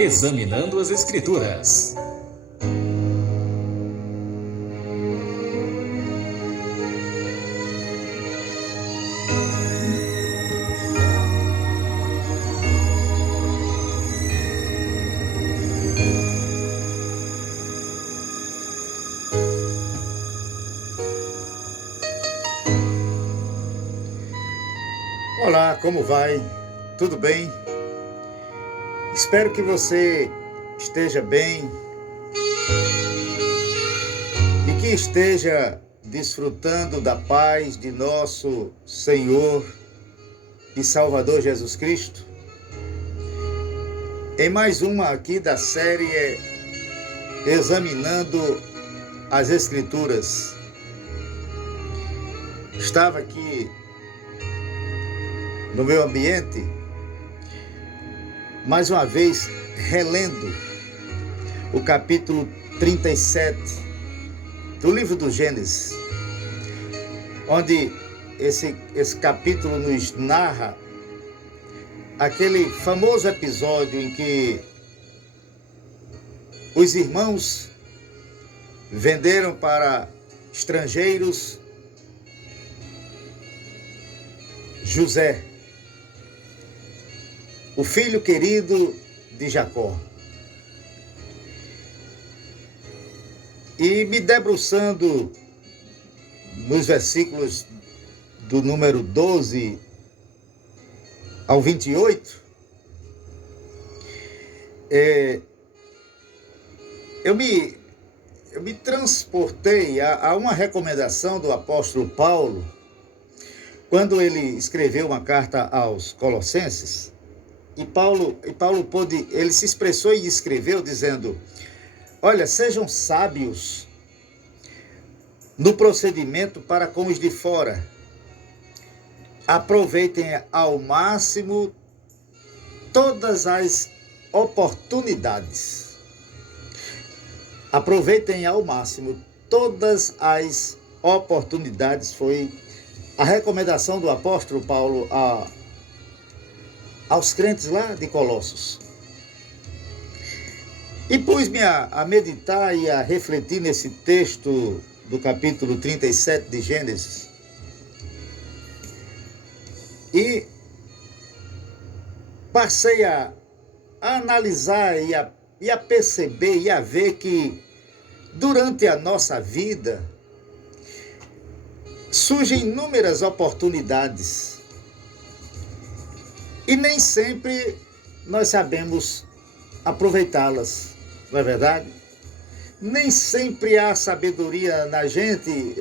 Examinando as Escrituras. Olá, como vai? Tudo bem? Espero que você esteja bem e que esteja desfrutando da paz de nosso Senhor e Salvador Jesus Cristo. Em mais uma aqui da série Examinando as Escrituras. Estava aqui no meu ambiente, mais uma vez, relendo o capítulo 37 do livro do Gênesis, onde esse capítulo nos narra aquele famoso episódio em que os irmãos venderam para estrangeiros José, o filho querido de Jacó. E me debruçando nos versículos do número 12 ao 28, eu me transportei a uma recomendação do apóstolo Paulo, quando ele escreveu uma carta aos Colossenses. E Paulo ele se expressou e escreveu dizendo: olha, sejam sábios no procedimento para com os de fora. Aproveitem ao máximo todas as oportunidades. Aproveitem ao máximo todas as oportunidades. Foi a recomendação do apóstolo Paulo aos crentes lá de Colossos. E pus-me a meditar e a refletir nesse texto do capítulo 37 de Gênesis. E passei a analisar e a perceber e a ver que durante a nossa vida surgem inúmeras oportunidades. E nem sempre nós sabemos aproveitá-las, não é verdade? Nem sempre há sabedoria na gente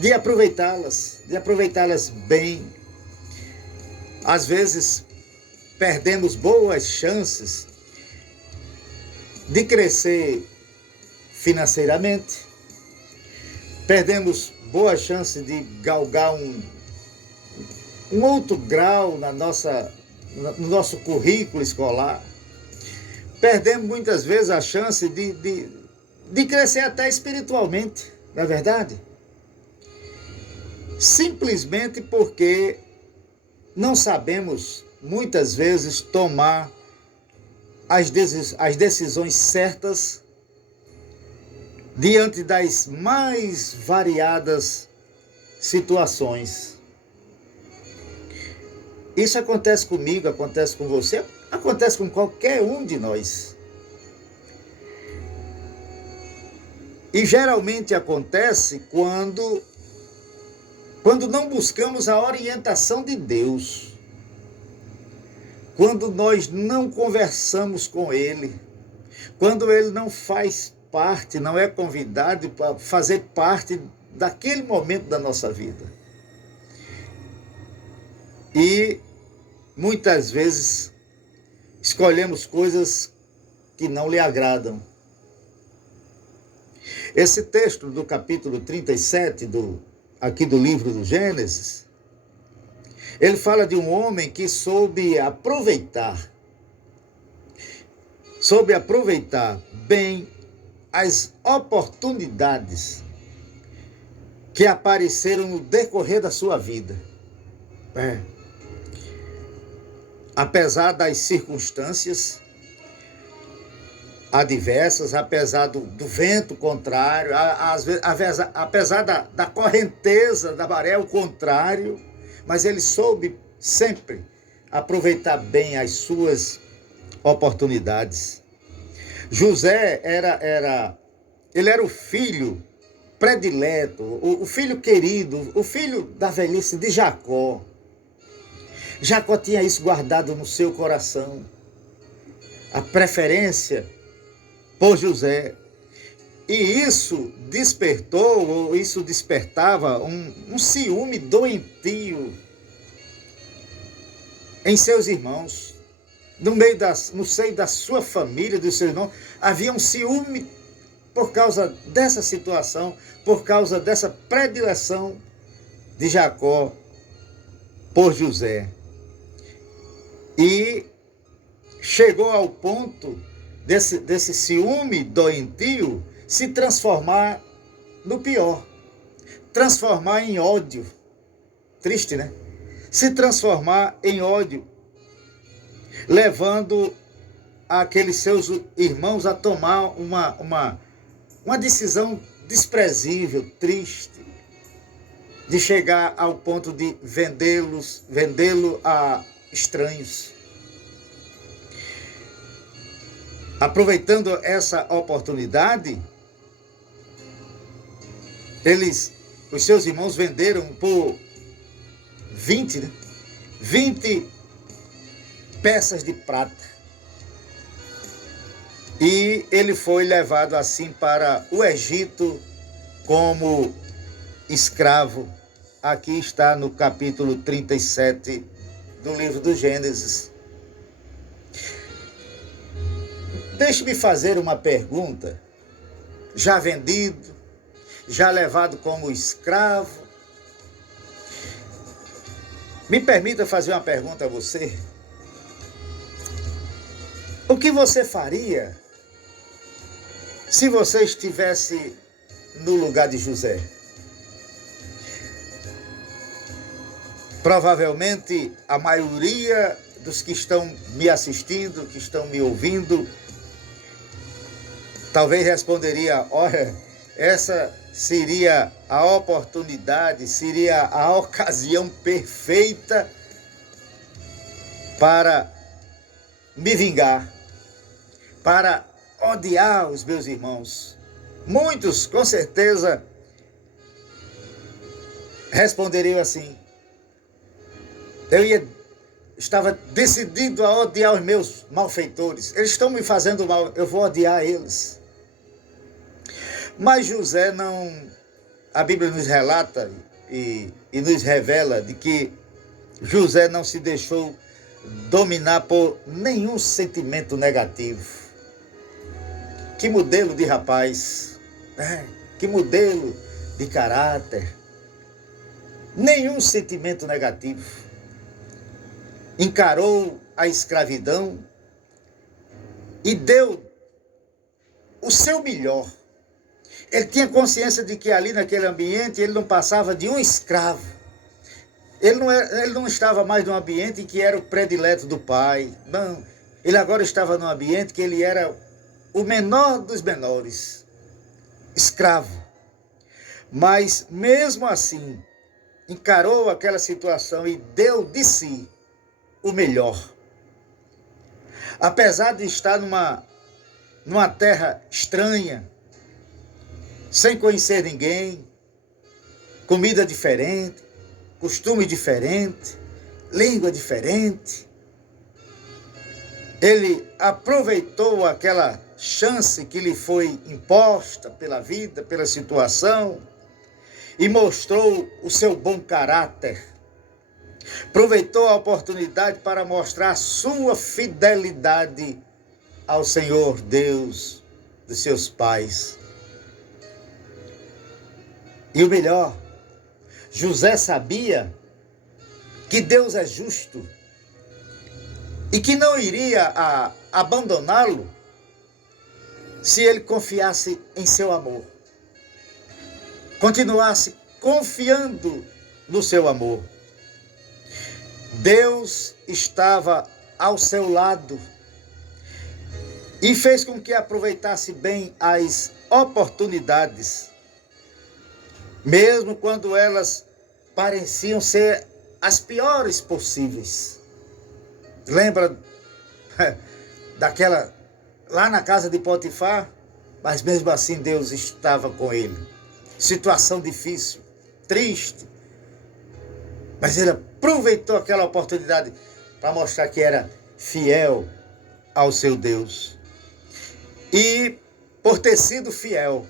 de aproveitá-las bem. Às vezes perdemos boas chances de crescer financeiramente, perdemos boas chances de galgar um outro grau no nosso currículo escolar. Perdemos muitas vezes a chance de crescer até espiritualmente, não é verdade? Simplesmente porque não sabemos, muitas vezes, tomar as decisões certas diante das mais variadas situações. Isso acontece comigo, acontece com você, acontece com qualquer um de nós. E geralmente acontece quando não buscamos a orientação de Deus, quando nós não conversamos com Ele, quando Ele não faz parte, não é convidado para fazer parte daquele momento da nossa vida. E muitas vezes escolhemos coisas que não lhe agradam. Esse texto do capítulo 37 aqui do livro do Gênesis, ele fala de um homem que soube aproveitar bem as oportunidades que apareceram no decorrer da sua vida. apesar das circunstâncias adversas, apesar do vento contrário, apesar da correnteza da maré, o contrário, mas ele soube sempre aproveitar bem as suas oportunidades. José ele era o filho predileto, o filho querido, o filho da velhice de Jacó. Jacó tinha isso guardado no seu coração, a preferência por José. E isso despertava um ciúme doentio em seus irmãos. No seio da sua família, dos seus irmãos, havia um ciúme por causa dessa situação, por causa dessa predileção de Jacó por José. E chegou ao ponto desse ciúme doentio se transformar no pior, transformar em ódio. Triste, né? Se transformar em ódio, levando aqueles seus irmãos a tomar uma decisão desprezível, triste, de chegar ao ponto de vendê-lo a estranhos. Aproveitando essa oportunidade, os seus irmãos venderam por 20 peças de prata. E ele foi levado assim para o Egito como escravo. Aqui está no capítulo 37 do livro do Gênesis. Deixe-me fazer uma pergunta. Já vendido, já levado como escravo, me permita fazer uma pergunta a você. O que você faria se você estivesse no lugar de José? Provavelmente a maioria dos que estão me assistindo, que estão me ouvindo, talvez responderia: olha, essa seria a oportunidade, seria a ocasião perfeita para me vingar, para odiar os meus irmãos. Muitos, com certeza, responderiam assim: estava decidido a odiar os meus malfeitores. Eles estão me fazendo mal, eu vou odiar eles. Mas José não... A Bíblia nos relata e nos revela de que José não se deixou dominar por nenhum sentimento negativo. Que modelo de rapaz, que modelo de caráter. Nenhum sentimento negativo. Encarou a escravidão e deu o seu melhor. Ele tinha consciência de que ali naquele ambiente ele não passava de um escravo. Ele não estava mais num ambiente que era o predileto do pai. Não, ele agora estava num ambiente que ele era o menor dos menores, escravo. Mas mesmo assim, encarou aquela situação e deu de si o melhor. Apesar de estar numa terra estranha, sem conhecer ninguém, comida diferente, costume diferente, língua diferente, ele aproveitou aquela chance que lhe foi imposta pela vida, pela situação, e mostrou o seu bom caráter. Aproveitou a oportunidade para mostrar a sua fidelidade ao Senhor Deus dos seus pais. E o melhor, José sabia que Deus é justo e que não iria abandoná-lo se ele confiasse em seu amor. Continuasse confiando no seu amor. Deus estava ao seu lado e fez com que aproveitasse bem as oportunidades, mesmo quando elas pareciam ser as piores possíveis. Lembra daquela lá na casa de Potifar? Mas mesmo assim Deus estava com ele. Situação difícil, triste, mas ele aproveitou aquela oportunidade para mostrar que era fiel ao seu Deus. E por ter sido fiel,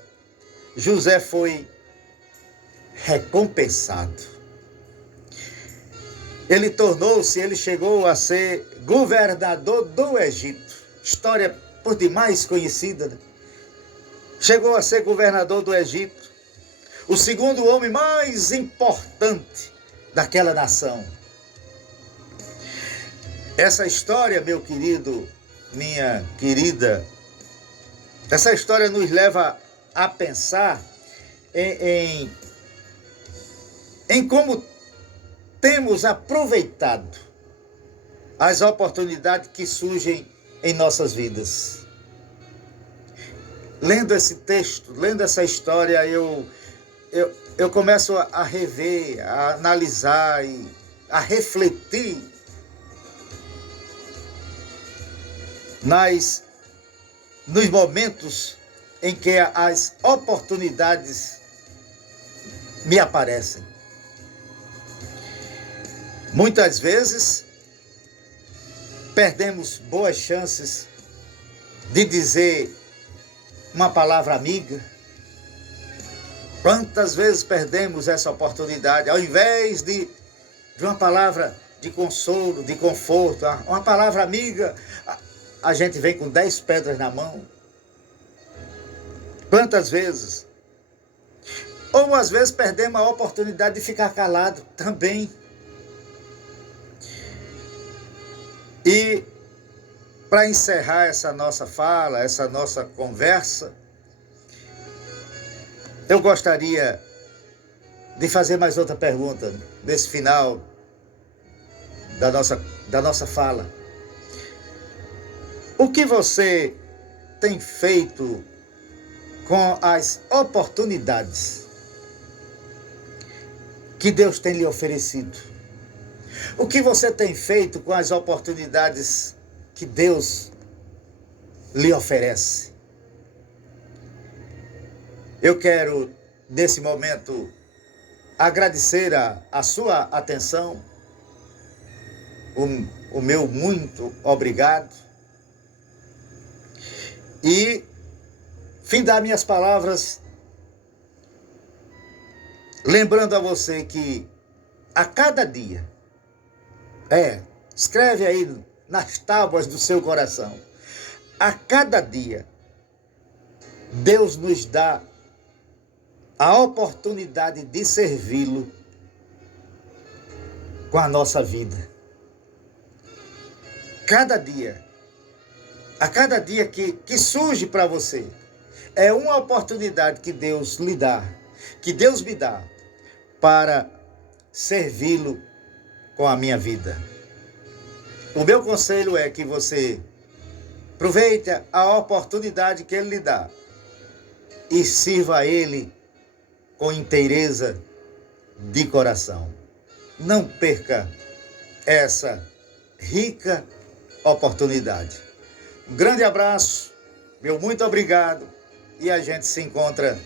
José foi recompensado. Ele chegou a ser governador do Egito. História por demais conhecida, né? Chegou a ser governador do Egito, o segundo homem mais importante daquela nação. Essa história, meu querido, minha querida, essa história nos leva a pensar em como temos aproveitado as oportunidades que surgem em nossas vidas. Lendo esse texto, lendo essa história, eu começo a rever, a analisar e a refletir nos momentos em que as oportunidades me aparecem. Muitas vezes perdemos boas chances de dizer uma palavra amiga. Quantas vezes perdemos essa oportunidade, ao invés de uma palavra de consolo, de conforto, uma palavra amiga, a gente vem com 10 pedras na mão. Quantas vezes? Ou às vezes perdemos a oportunidade de ficar calado também. E para encerrar essa nossa fala, essa nossa conversa, eu gostaria de fazer mais outra pergunta nesse final da nossa fala. O que você tem feito com as oportunidades que Deus tem lhe oferecido? O que você tem feito com as oportunidades que Deus lhe oferece? Eu quero, nesse momento, agradecer a sua atenção, o meu muito obrigado, e findar minhas palavras lembrando a você que a cada dia, escreve aí nas tábuas do seu coração, a cada dia, Deus nos dá a oportunidade de servi-lo com a nossa vida. Cada dia, a cada dia que surge para você, é uma oportunidade que Deus lhe dá, que Deus me dá, para servi-lo com a minha vida. O meu conselho é que você aproveite a oportunidade que Ele lhe dá e sirva a Ele com inteireza de coração. Não perca essa rica oportunidade. Um grande abraço, meu muito obrigado, e a gente se encontra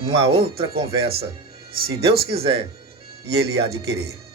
numa outra conversa, se Deus quiser, e Ele há de querer.